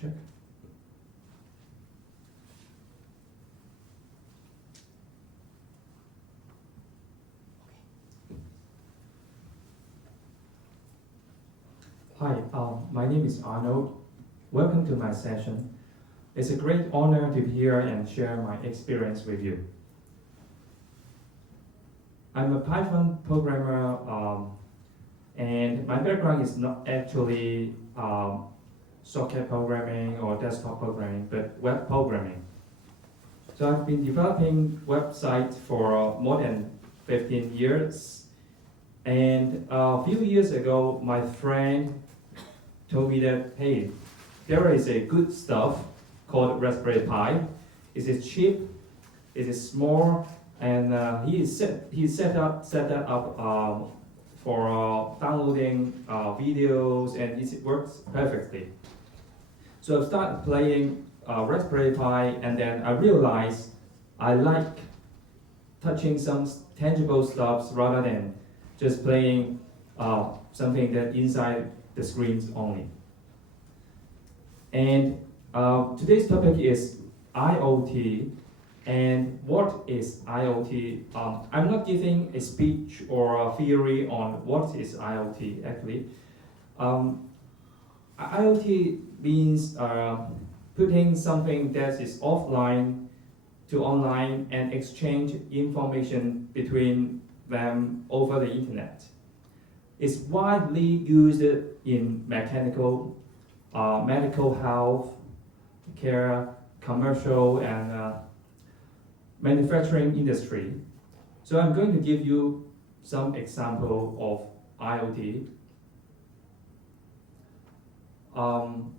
check. Hi, my name is Arnold. Welcome to my session. It's a great honor to be here and share my experience with you. I'm a Python programmer, and my background is not actually socket programming or desktop programming, but web programming. So I've been developing websites for more than 15 years. And a few years ago, my friend told me that, hey, there is a good stuff called Raspberry Pi. It is cheap, it is small, and he set that up for downloading videos, and it works perfectly. So I started playing Raspberry Pi, and then I realized I like touching some tangible stuff rather than just playing something that inside the screens only. And today's topic is IoT. And what is IoT? I'm not giving a speech or a theory on what is IoT actually. IoT means putting something that is offline to online and exchange information between them over the internet. It's widely used in mechanical, medical health care, commercial, and manufacturing industry. So I'm going to give you some example of IoT.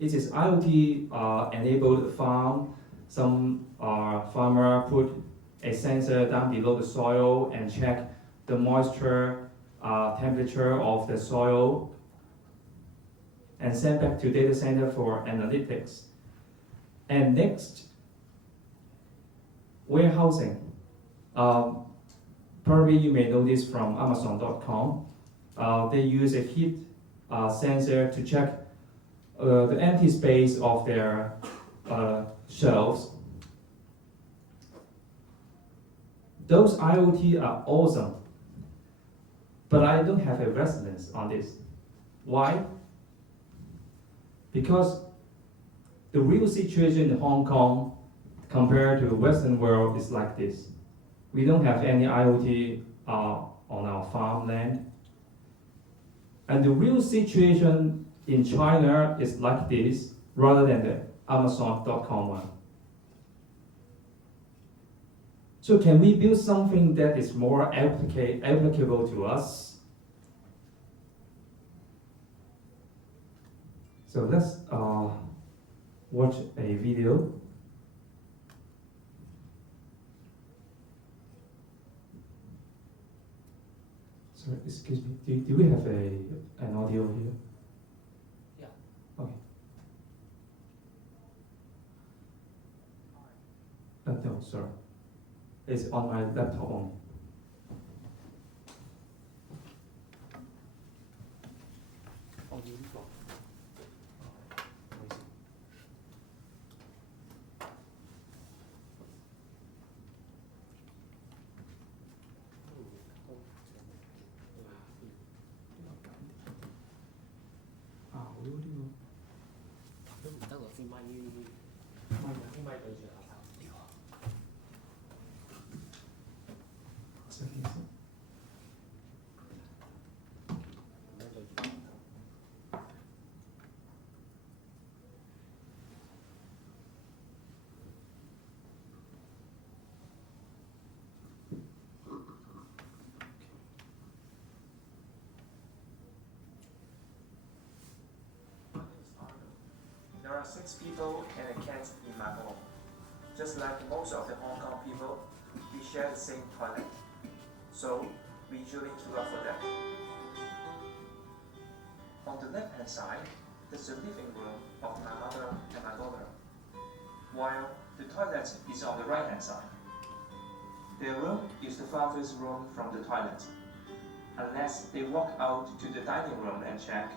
It is IoT enabled farm. Some farmer put a sensor down below the soil and check the moisture, temperature of the soil, and send back to data center for analytics. And next, warehousing. Probably you may know this from Amazon.com. They use a heat sensor to check the empty space of their shelves. Those IoT are awesome, but I don't have a resonance on this. Why? Because the real situation in Hong Kong compared to the Western world is like this. We don't have any IoT on our farmland. And the real situation in China is like this rather than the Amazon.com one. So can we build something that is more applicable to us? So let's watch a video. Sorry, excuse me. Do we have an audio here? Yeah. Okay. No, sorry. It's on my laptop only. There are 6 people and a cat in my home. Just like most of the Hong Kong people, we share the same toilet. So we usually queue up for that. On the left-hand side, there's the living room of my mother and my daughter, while the toilet is on the right-hand side. Their room is the farthest room from the toilet. Unless they walk out to the dining room and check,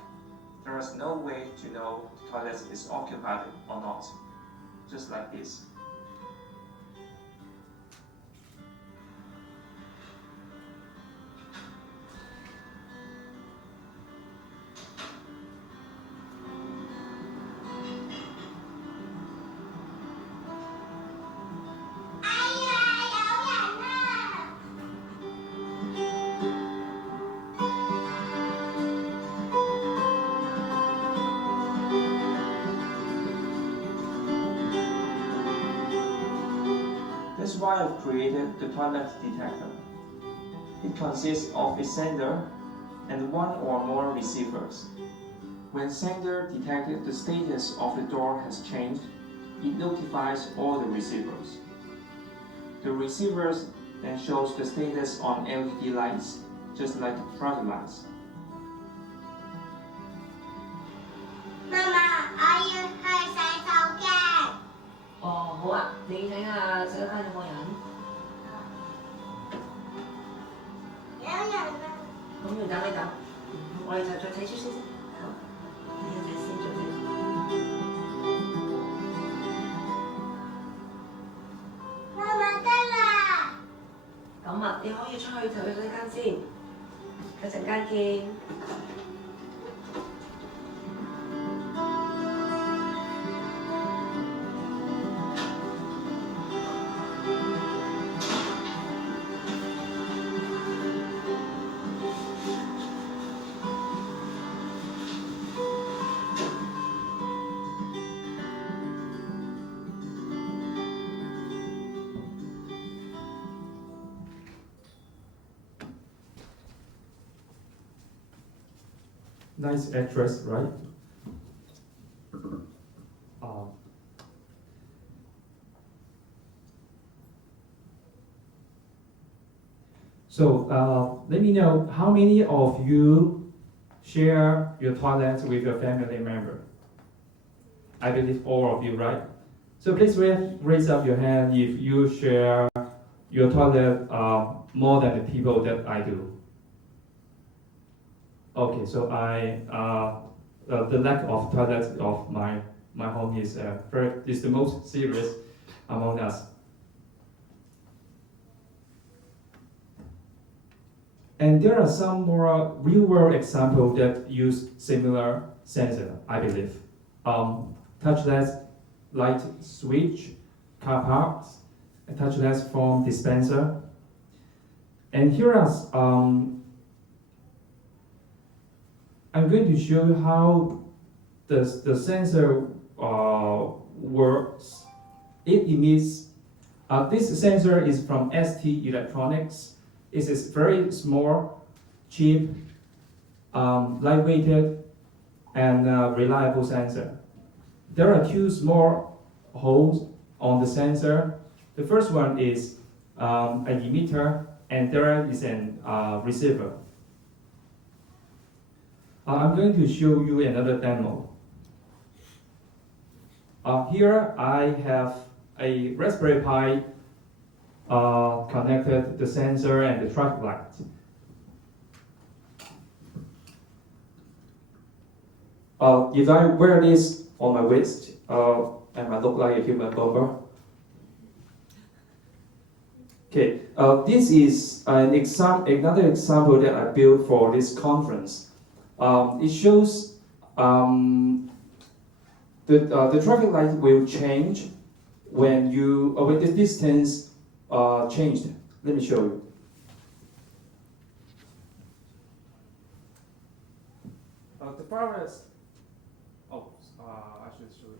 there is no way to know the toilet is occupied or not, just like this. That's why I've created the toilet detector. It consists of a sender and one or more receivers. When sender detects the status of the door has changed, it notifies all the receivers. The receivers then shows the status on LED lights, just like traffic lights. 媽媽，我要去洗手間。哦，好啊，你睇下洗手間有冇人？有人啊！咁要等你等，我哋就再睇書先。好，睇下先，再睇。媽媽得啦。咁啊，你可以出去洗手間先，一陣間見。Nice actress, right? So let me know how many of you share your toilet with your family member. I believe all of you, right? So please raise up your hand if you share your toilet more than the people that I do. Okay, so the lack of toilets of my home is the most serious among us. And there are some more real-world examples that use similar sensor, I believe. Touchless light switch, car parks, a touchless phone dispenser. And here are I'm going to show you how the sensor works. It emits. This sensor is from ST Electronics. It is very small, cheap, lightweighted, and reliable sensor. There are two small holes on the sensor. The first one is an emitter, and there is an receiver. I'm going to show you another demo. Here I have a Raspberry Pi connected the sensor and the traffic light. If I wear this on my waist, I might look like a human bomber. Okay, this is another example that I built for this conference. It shows the traffic light will change when the distance changed. Let me show you. The forest. I should show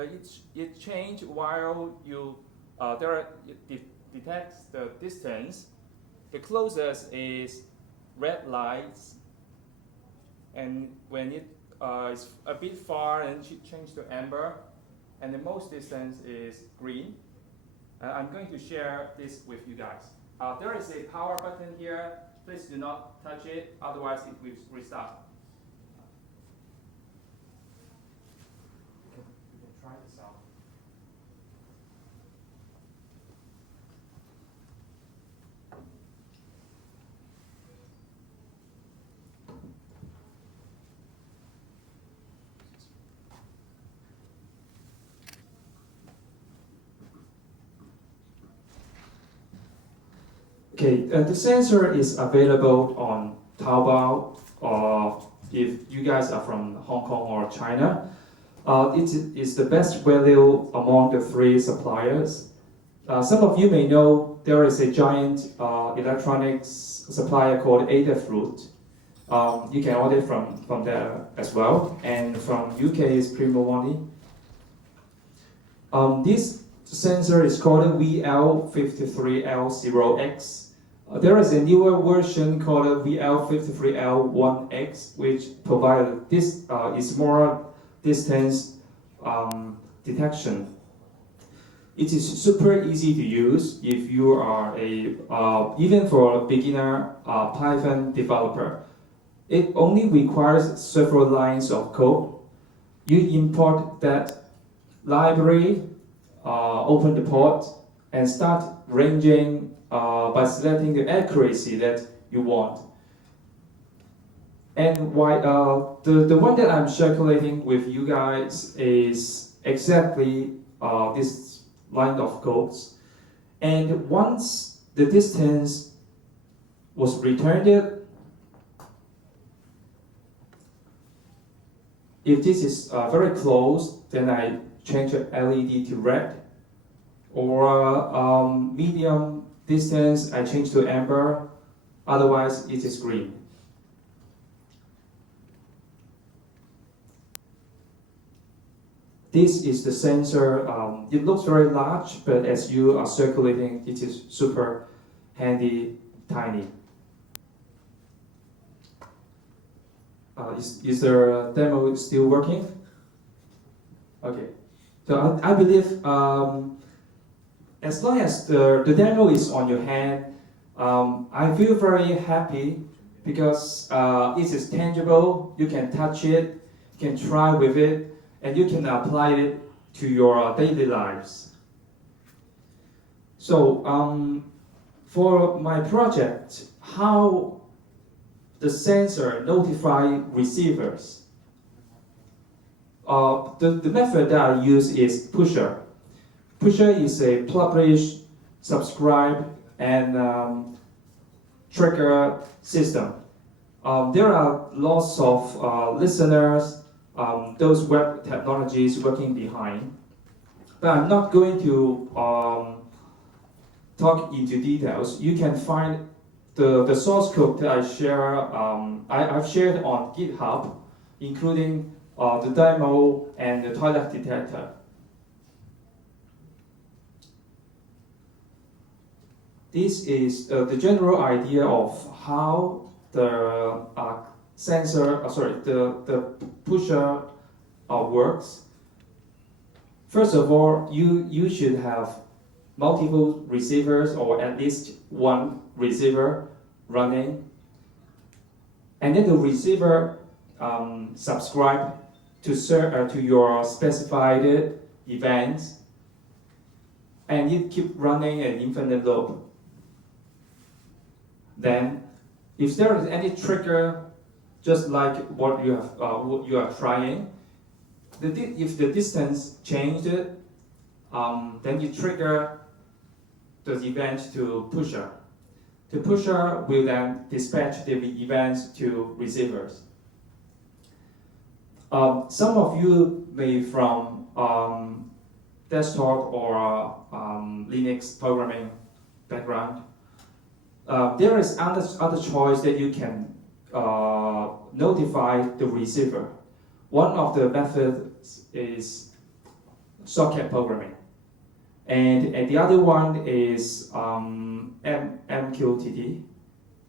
you. It changed while you it detects the distance. The closest is red lights, and when it is a bit far, and it change to amber, and the most distance is green. I'm going to share this with you guys. There is a power button here. Please do not touch it, otherwise it will restart. Okay, you can try this out. Okay, the sensor is available on Taobao, or if you guys are from Hong Kong or China, it is the best value among the three suppliers. Some of you may know there is a giant electronics supplier called Adafruit. You can order from there as well, and from UK is Primo Money. This sensor is called VL53L0X. There is a newer version called VL53L1X, which provides this is more distance detection. It is super easy to use if you are even for a beginner Python developer. It only requires several lines of code. You import that library, open the port, and start ranging by selecting the accuracy that you want. And the one that I'm circulating with you guys is exactly this line of codes. And once the distance was returned, if this is very close, then I change the LED to red, or medium distance, I change to amber, otherwise it is green. This is the sensor. It looks very large, but as you are circulating, it is super handy, tiny. Is the demo still working? Okay. So I believe as long as the demo is on your hand, I feel very happy because it is tangible. You can touch it, you can try with it, and you can apply it to your daily lives. So for my project, how the sensor notify receivers. The method that I use is pusher. Pusher is a publish, subscribe, and trigger system. There are lots of listeners, those web technologies working behind. But I'm not going to talk into details. You can find the source code that I share. I've shared on GitHub, including the demo and the toilet detector. This is the general idea of how the the pusher works. First of all, you should have multiple receivers, or at least one receiver running, and then the receiver subscribe to your specified events, and you keep running an infinite loop. Then, if there is any trigger, just like what you are trying, if the distance changed, then you trigger the event to pusher. The pusher will then dispatch the events to receivers. Some of you may from desktop or Linux programming background. There is other choice that you can notify the receiver. One of the methods is socket programming, and the other one is MQTT.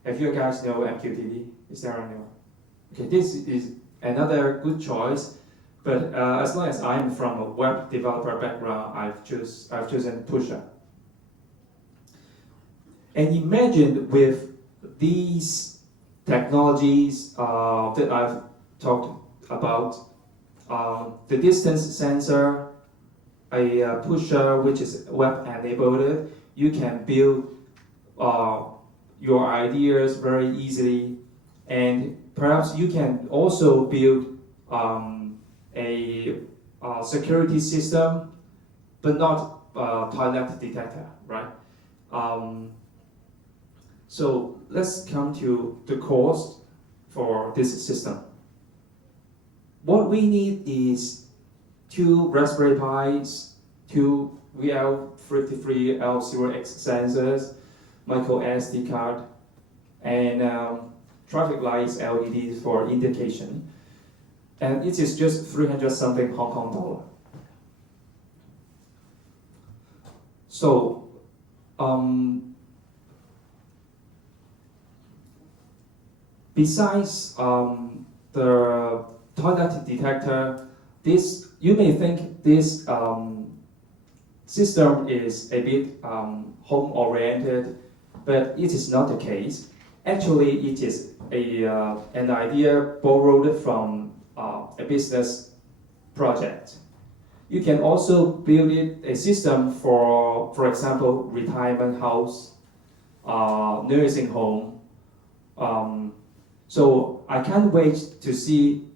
Have you guys know MQTT? Is there anyone? Okay, this is another good choice, but as long as I'm from a web developer background, I've chosen Pusher. And imagine with these technologies that I've talked about, the distance sensor, a pusher which is web enabled, you can build your ideas very easily, and perhaps you can also build a security system, but not toilet detector, right? So let's come to the cost for this system. What we need is 2 Raspberry Pis, 2 VL33L0X sensors, micro SD card, and traffic lights LEDs for indication. And it is just 300 something Hong Kong dollar. So, besides the toilet detector, you may think this system is a bit home-oriented, but it is not the case. Actually, it is an idea borrowed from a business project. You can also build a system for example, retirement house, nursing home. So I can't wait to see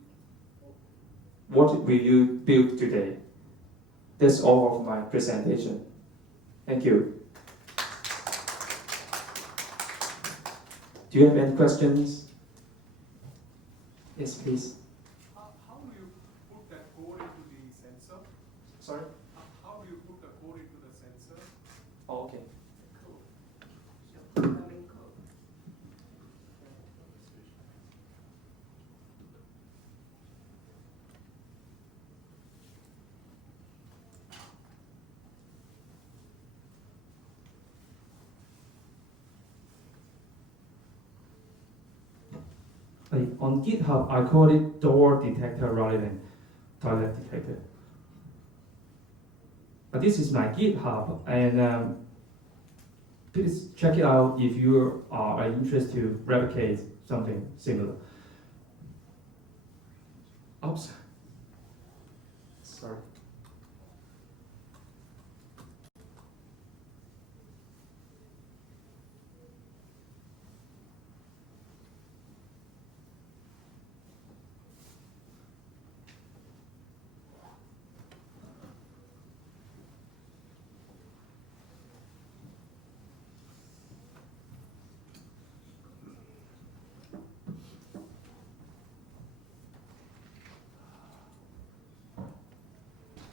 what will you build today. That's all of my presentation. Thank you. Do you have any questions? Yes, please. How do you put that code into the sensor? Sorry? How do you put the code into the sensor? Oh, okay. Cool. So programming code. On GitHub, I call it door detector rather than toilet detector. But this is my GitHub, and please check it out if you are interested to replicate something similar. Oops. Sorry.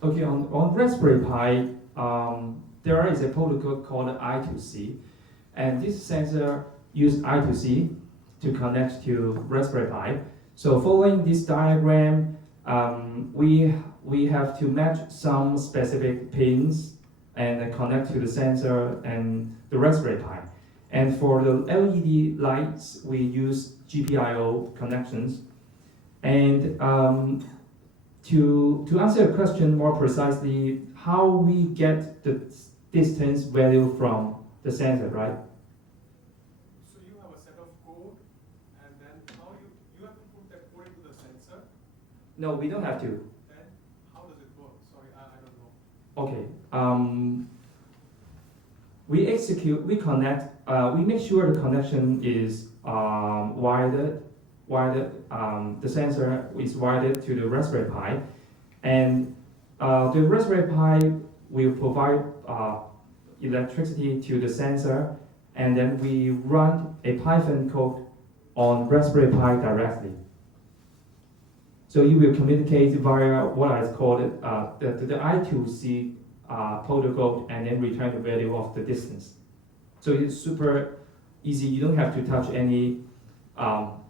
Okay, on Raspberry Pi, there is a protocol called I2C, and this sensor uses I2C to connect to Raspberry Pi. So following this diagram, we have to match some specific pins and connect to the sensor and the Raspberry Pi. And for the LED lights, we use GPIO connections. And to answer your question more precisely, how we get the distance value from the sensor, right? So you have a set of code, and then how you have to put that code into the sensor. No, we don't have to. Then how does it work? Sorry, I don't know. Okay. We connect. We make sure the connection is wired. The sensor is wired to the Raspberry Pi, and the Raspberry Pi will provide electricity to the sensor, and then we run a Python code on Raspberry Pi directly. So you will communicate via what I call it the I2C protocol, and then return the value of the distance. So it's super easy. You don't have to touch any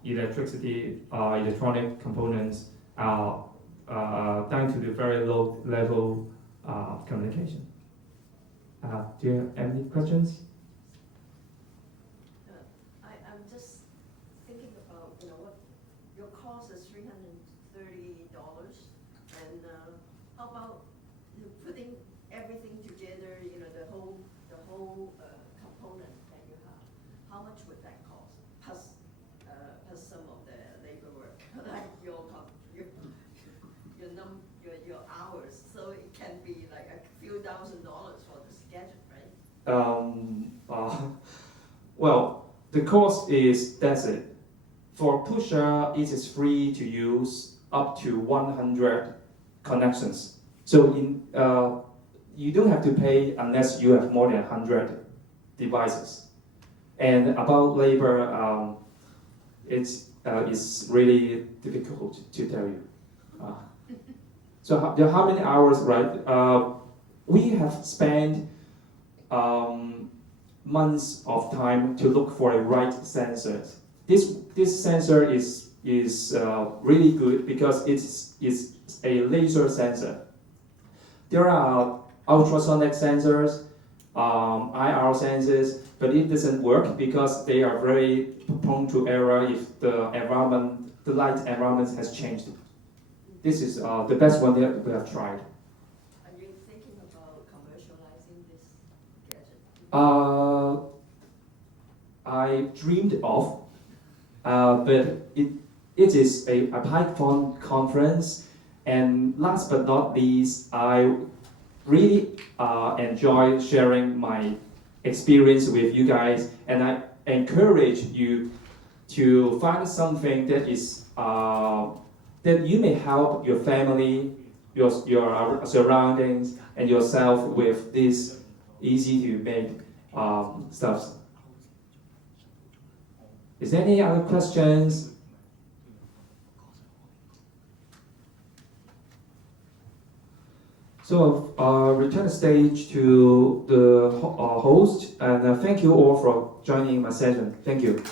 electricity, electronic components, down to the very low level communication. Do you have any questions? I'm just thinking about, what your cost is $330, and how about putting everything together, the whole component that you have. How much would that cost? Plus some of the labor work, like your hours. So it can be like a few $1,000s for the schedule, right? Well, the cost is that's it. For Pusher, it is free to use up to 100 connections. So you don't have to pay unless you have more than 100 devices. And about labor, it's really difficult to tell you. So how many hours, right? We have spent months of time to look for a right sensor. This sensor is really good because it's a laser sensor. There are ultrasonic sensors, IR sensors, but it doesn't work because they are very prone to error if the light environment has changed. This is the best one that we have tried. Are you thinking about commercializing this gadget? I dreamed of, but it is a PyCon conference, and last but not least, I really enjoy sharing my experience with you guys, and I encourage you to find something that is that you may help your family, your surroundings, and yourself with this easy to make stuff. Is there any other questions? So return the stage to the host, and thank you all for joining my session. Thank you.